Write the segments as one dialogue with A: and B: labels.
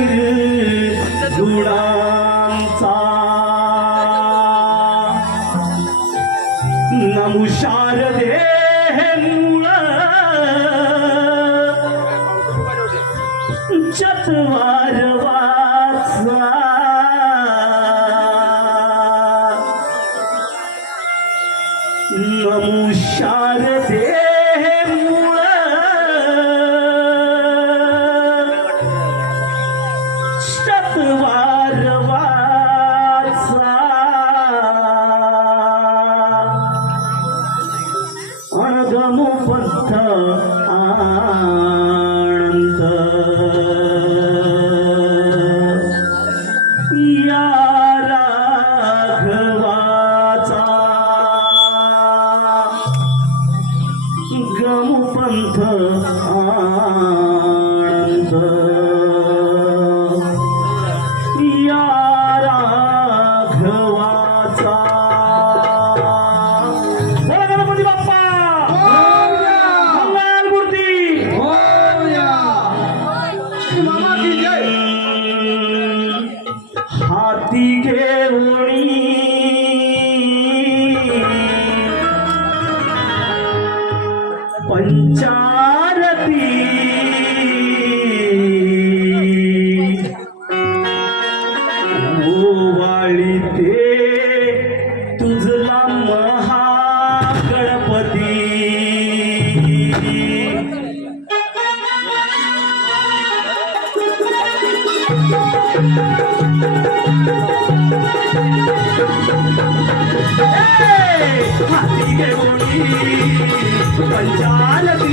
A: निर्गुणांचा नमु शारदे मूळ. चत्वार अणगमु पंथ आनंद। या राघवाचा गमु पंथ पंचारती. ओवाळी ते तुझला महागणपती. हाती పంచాలతి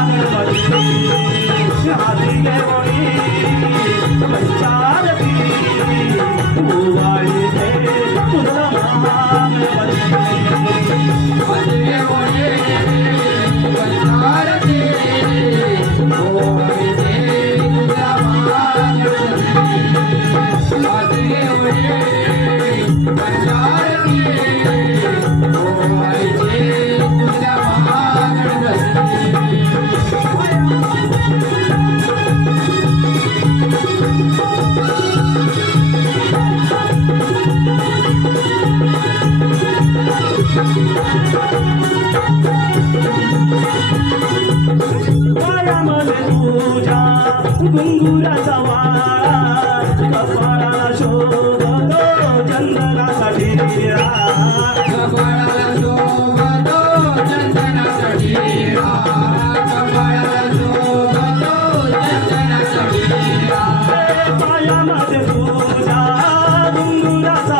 A: महागणपती पायामध्ये तुझ्या घुंगुराचा वाळा कपाळाला शोभतो चंदनासाठी पायामध्ये तुझ्या घुंगुराचा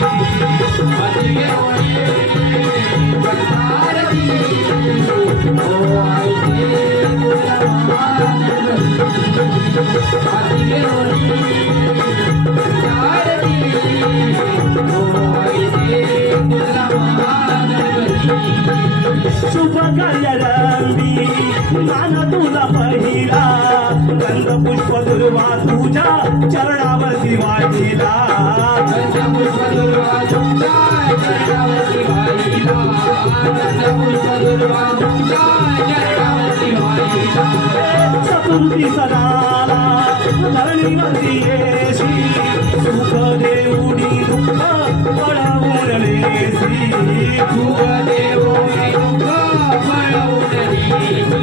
A: मान तुला पहिला. गंध पुष्प दुर्वा तुझ्या चरणावरती वाढीला चतुर्थी सदाला धरणीवरती येशी. सुख देऊनी दुःख पळवून नेसी हाती